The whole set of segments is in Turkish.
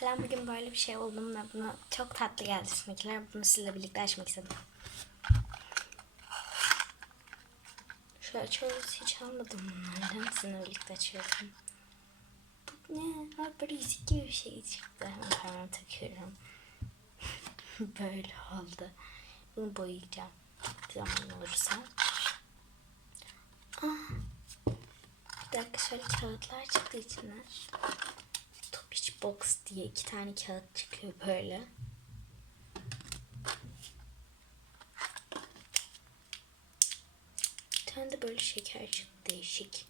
Selam bugün böyle bir şey buldum ve bunu çok tatlı geldi smakiler. Bunu sizinle birlikte açmak istedim. Şöyle açıyoruz. Hiç almadım bunlardan. Sizinle birlikte açıyorum. Bu ne? Ha, böyle yüzük gibi bir şey çıktı. Hemen parmağıma takıyorum. böyle oldu. Bunu boyayacağım. Zaman olursa. Aa, bir dakika şöyle kağıtlar çıktı içinden. Topic Box diye iki tane kağıt çıkıyor böyle. Bir tane de böyle şeker çıktı değişik.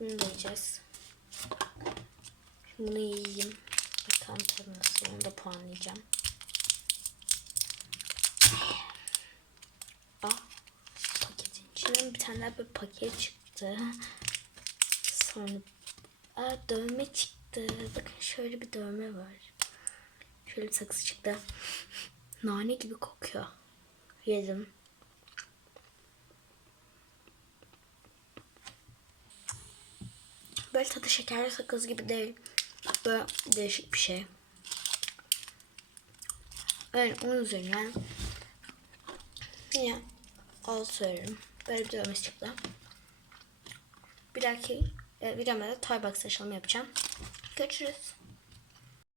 Bunu da yiyeceğiz. Bunu yiyeyim. Bakalım tadı nasıl. Onu da puanlayacağım. Ah, paketin içinden bir tane daha bir paket çıktı. Sonra Aa, dövme çıktı. Bakın şöyle bir dövme var. Şöyle bir saksı çıktı. Nane gibi kokuyor. Yedim. Böyle tadı şekerli sakız gibi değil. Böyle değişik bir şey. Evet onun üzerinden yine altı veririm. Böyle bir dövmesi çıktı. Bir dahaki videomda da Toybox açılımı yapacağım. Görüşürüz.